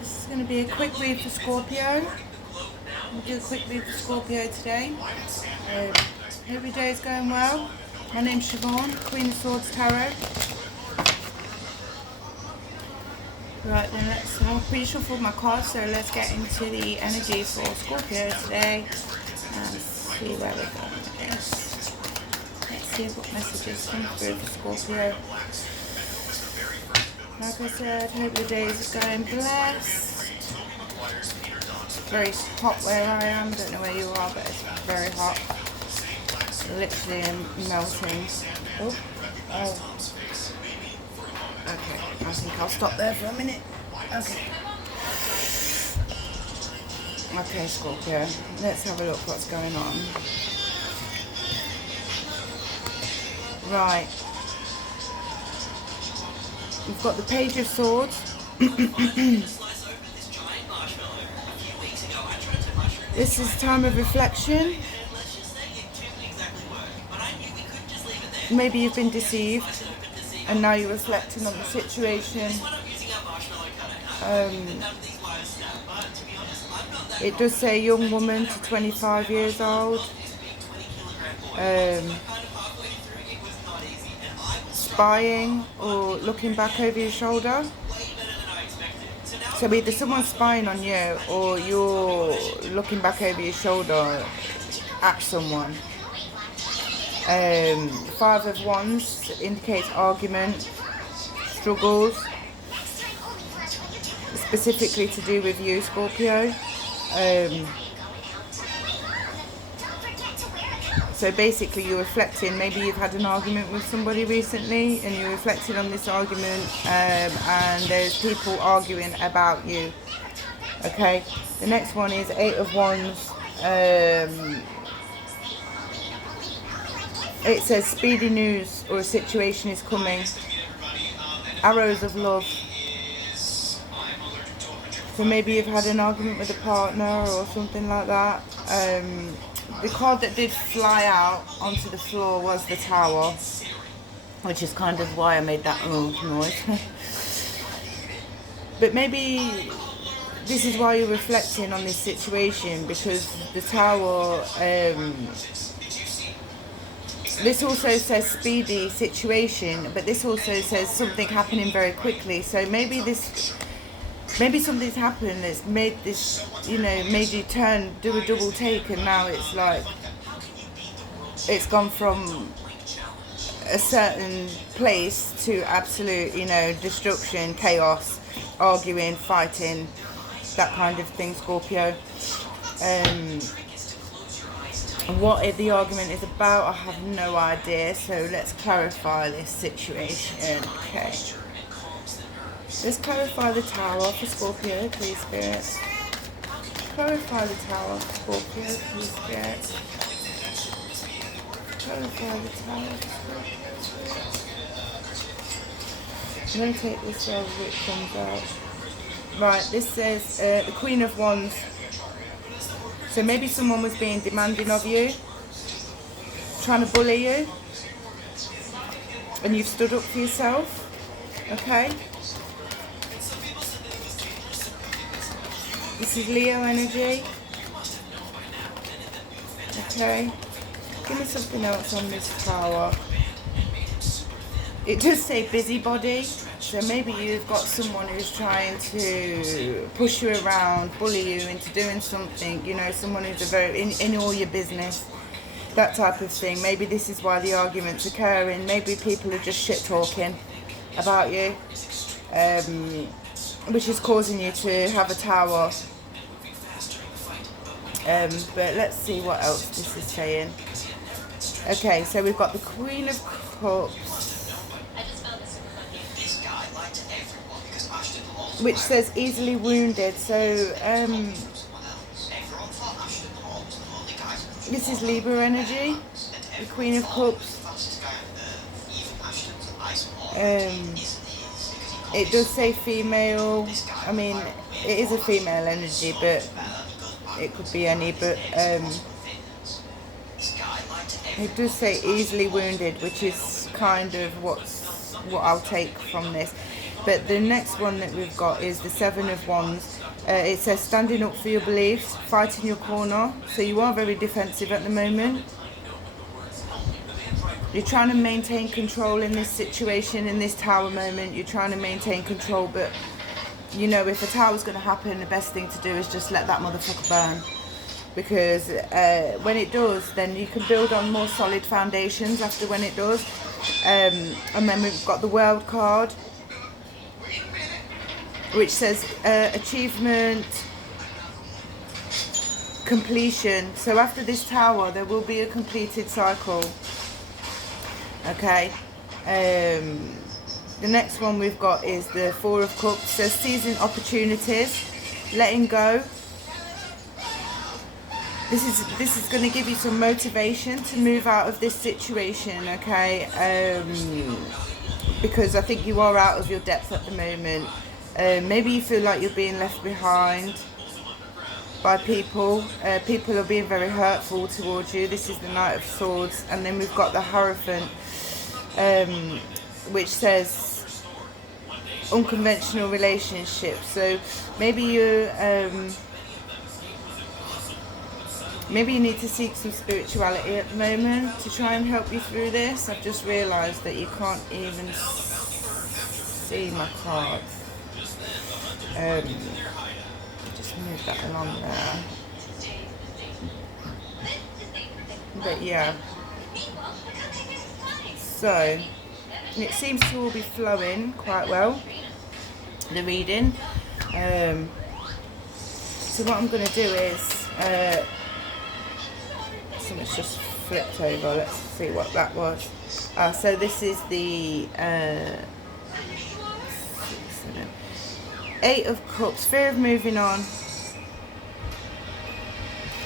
This is going to be a quick read for Scorpio. We'll do a quick read for Scorpio today. Hope your day is going well. My name's Siobhan, Queen of Swords Tarot. Right then, I'm pretty shuffled my cards, so let's get into the energy for Scorpio today and see where we're going with this. Let's see what messages come through for Scorpio. Like I said, hope the day is going blessed. It's very hot where I am, don't know where you are, but it's very hot. Literally melting. Oh. Okay, I think I'll stop there for a minute. Okay, Scorpio, let's have a look what's going on. Right. We've got the Page of Swords. This is time of reflection. Maybe you've been deceived and now you're reflecting on the situation. It does say young woman to 25 years old. Spying or looking back over your shoulder. So either someone's spying on you or you're looking back over your shoulder at someone. Five of Wands indicates argument, struggles, specifically to do with you, Scorpio. So basically you're reflecting, maybe you've had an argument with somebody recently and you're reflecting on this argument, and there's people arguing about you. Okay, the next one is Eight of Wands. It says speedy news or a situation is coming. Arrows of love. So maybe you've had an argument with a partner or something like that. The card that did fly out onto the floor was the Tower, which is kind of why I made that noise. But maybe this is why you're reflecting on this situation, because the Tower, this also says speedy situation, but this also says something happening very quickly. So maybe something's happened that's made this, made you do a double take, and now it's like, it's gone from a certain place to absolute, destruction, chaos, arguing, fighting, that kind of thing, Scorpio. What the argument is about, I have no idea, so let's clarify this situation. Okay. Let's clarify the Tower for Scorpio, please, Spirit. Clarify the Tower for Scorpio, please, Spirit. Clarify the Tower for Scorpio. I'm going to take this over which comes out. Right, this says the Queen of Wands. So maybe someone was being demanding of you, trying to bully you, and you've stood up for yourself, okay? This is Leo energy, okay? Give me something else on this Tower. It does say busybody, so maybe you've got someone who's trying to push you around, bully you into doing something, someone who's in all your business, that type of thing. Maybe this is why the argument's occurring. Maybe people are just shit talking about you, which is causing you to have a Tower. But let's see what else this is saying. Okay, so we've got the Queen of Cups, which says easily wounded. So this is Libra energy, the Queen of Cups. It does say female. I mean, it is a female energy, but it could be any. But it does say easily wounded, which is kind of what I'll take from this. But the next one that we've got is the Seven of Wands. It says standing up for your beliefs, fighting your corner. So you are very defensive at the moment. You're trying to maintain control in this situation, in this tower moment. You're trying to maintain control, but you know, if a tower's going to happen, the best thing to do is just let that motherfucker burn. Because when it does, then you can build on more solid foundations after when it does. And then we've got the World card, which says achievement, completion. So after this tower, there will be a completed cycle. Okay. The next one we've got is the Four of Cups. So seizing opportunities, letting go. This is going to give you some motivation to move out of this situation, okay? Because I think you are out of your depth at the moment. Maybe you feel like you're being left behind by people. People are being very hurtful towards you. This is the Knight of Swords. And then we've got the Hierophant, which says unconventional relationships. So maybe you need to seek some spirituality at the moment to try and help you through this. I've just realised that you can't even see my cards. Just move that along there. But yeah. So, it seems to all be flowing quite well, the reading. So what I'm going to do is, something's just flipped over, let's see what that was. So this is the Eight of Cups, fear of moving on.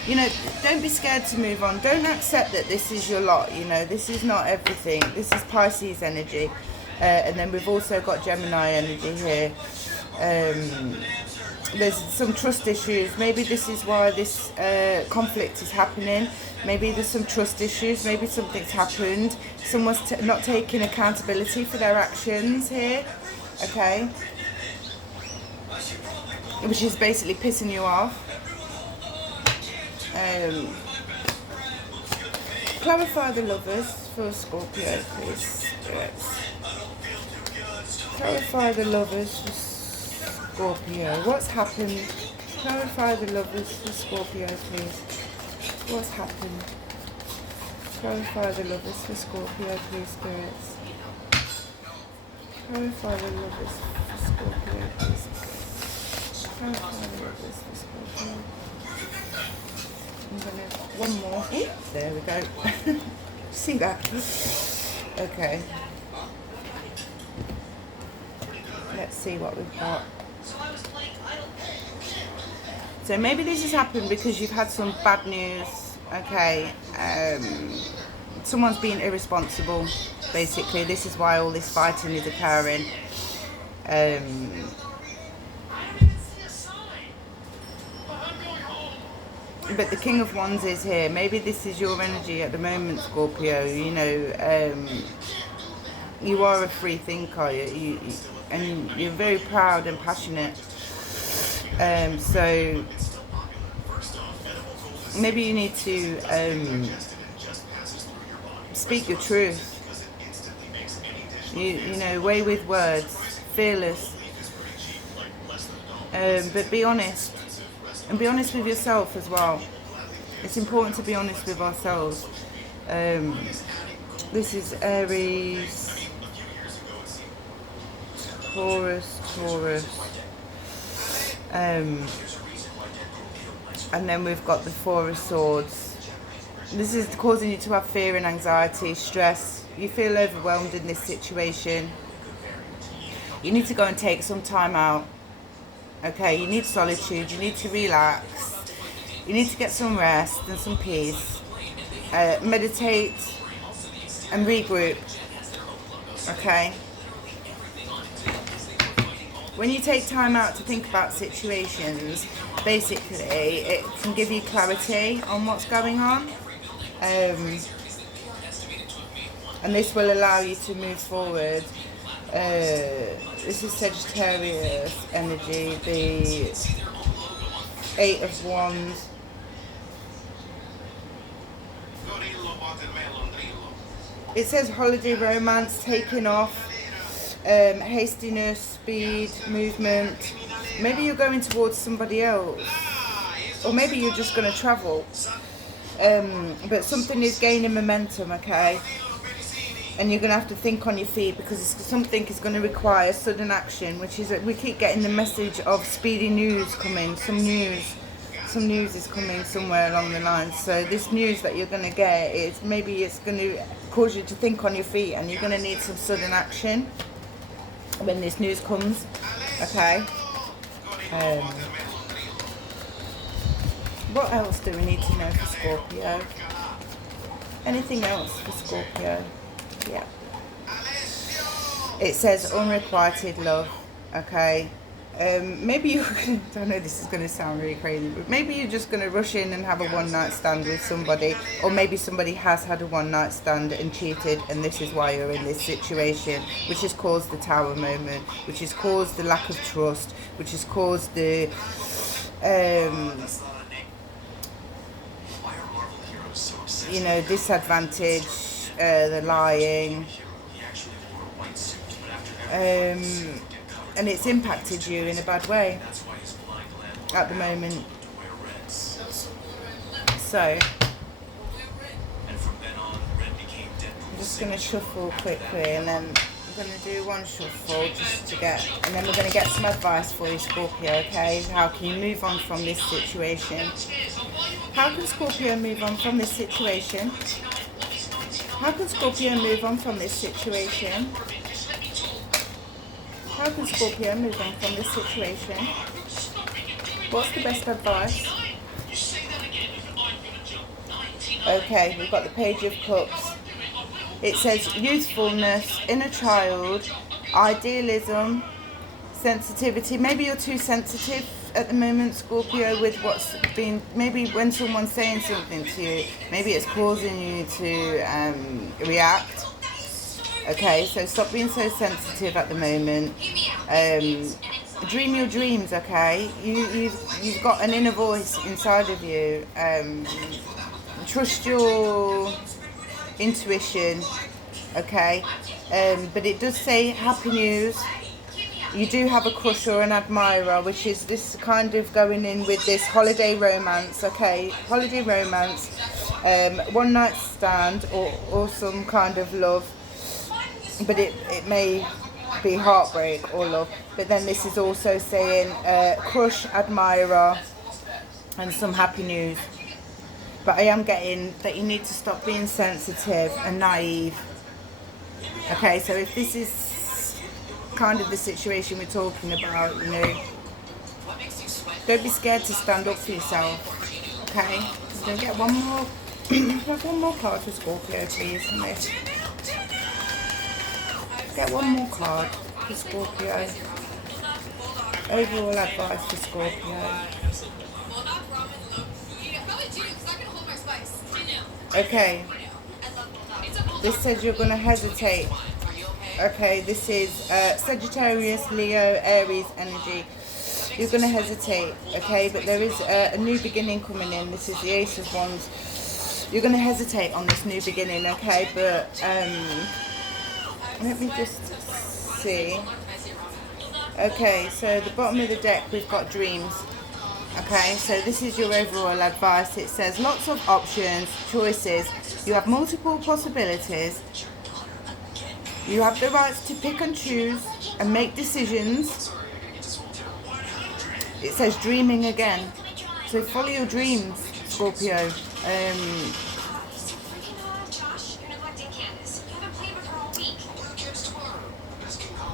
You know, don't be scared to move on. Don't accept that this is your lot, you know. This is not everything. This is Pisces energy. And then we've also got Gemini energy here. There's some trust issues. Maybe this is why this conflict is happening. Maybe there's some trust issues. Maybe something's happened. Someone's not taking accountability for their actions here. Okay? Which is basically pissing you off. Clarify the Lovers for Scorpio, please. Yes. Clarify the Lovers for Scorpio. What's happened? Clarify the Lovers for Scorpio, please. What's happened? Clarify the Lovers for Scorpio, please, spirits. Clarify the Lovers for Scorpio, please. Clarify the Lovers for Scorpio. I'm gonna one more. Ooh, there we go. See that? Okay. Let's see what we've got. So maybe this has happened because you've had some bad news. Okay. Someone's being irresponsible. Basically, this is why all this fighting is occurring. But the King of Wands is here. Maybe this is your energy at the moment, Scorpio. You know, you are a free thinker, and you're very proud and passionate. So maybe you need to speak your truth. You know, way with words, fearless. But be honest. And be honest with yourself as well. It's important to be honest with ourselves. This is Aries, Taurus. And then we've got the Four of Swords. This is causing you to have fear and anxiety, stress. You feel overwhelmed in this situation. You need to go and take some time out. Okay, you need solitude, you need to relax, you need to get some rest and some peace, meditate and regroup, okay? When you take time out to think about situations, basically it can give you clarity on what's going on, and this will allow you to move forward This is Sagittarius energy, the 8 of Wands. It says holiday romance, taking off, hastiness, speed, movement. Maybe you're going towards somebody else, or maybe you're just going to travel. But something is gaining momentum, okay? And you're going to have to think on your feet, because something is going to require sudden action, which is that we keep getting the message of speedy news coming. Some news is coming somewhere along the line. So this news that you're going to get is, maybe it's going to cause you to think on your feet, and you're going to need some sudden action when this news comes, okay? What else do we need to know for Scorpio? Anything else for Scorpio? Yeah. It says unrequited love, okay? Maybe you, I know this is going to sound really crazy, but maybe you're just going to rush in and have a one-night stand with somebody, or maybe somebody has had a one-night stand and cheated, and this is why you're in this situation, which has caused the tower moment, which has caused the lack of trust, which has caused the you know, disadvantage, the lying, and it's impacted you in a bad way at the moment. So I'm just going to shuffle quickly, and then I'm going to do one shuffle just to get, and then we're going to get some advice for you, Scorpio, okay? How can you move on from this situation? How can Scorpio move on from this situation? How can Scorpio move on from this situation? How can Scorpio move on from this situation? What's the best advice? Okay, we've got the Page of Cups. It says youthfulness, inner child, idealism, sensitivity. Maybe you're too sensitive at the moment, Scorpio, with what's been, maybe when someone's saying something to you, maybe it's causing you to react. Okay, so stop being so sensitive at the moment. Dream your dreams, okay? You've got an inner voice inside of you. Trust your intuition, okay? But it does say happy news. You do have a crush or an admirer, which is this kind of going in with this holiday romance, okay? Holiday romance, one night stand, or some kind of love. But it may be heartbreak or love. But then this is also saying crush, admirer, and some happy news. But I am getting that you need to stop being sensitive and naive. Okay, so if this is kind of the situation we're talking about, you know, don't be scared to stand up for yourself. Okay, so don't get one more. Have one more card for Scorpio, please. On this. Get one more card for Scorpio. Overall advice for Scorpio. Okay. This says you're going to hesitate. Okay, this is Sagittarius, Leo, Aries energy. You're going to hesitate, okay? But there is a new beginning coming in. This is the Ace of Wands. You're going to hesitate on this new beginning, okay? But let me just see. Okay, so the bottom of the deck we've got dreams. Okay, so this is your overall advice. It says lots of options, choices. You have multiple possibilities. You have the rights to pick and choose and make decisions. It says dreaming again. So follow your dreams, Scorpio.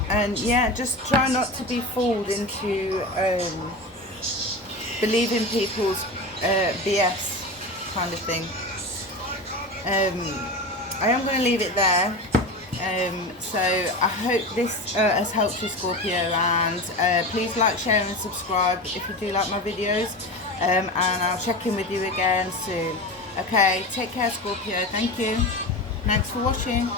And yeah, just try not to be fooled into believing people's BS kind of thing. I am going to leave it there. So I hope this has helped you, Scorpio, and please like, share and subscribe if you do like my videos, and I'll check in with you again soon. Okay, take care, Scorpio. Thank you. Thanks for watching.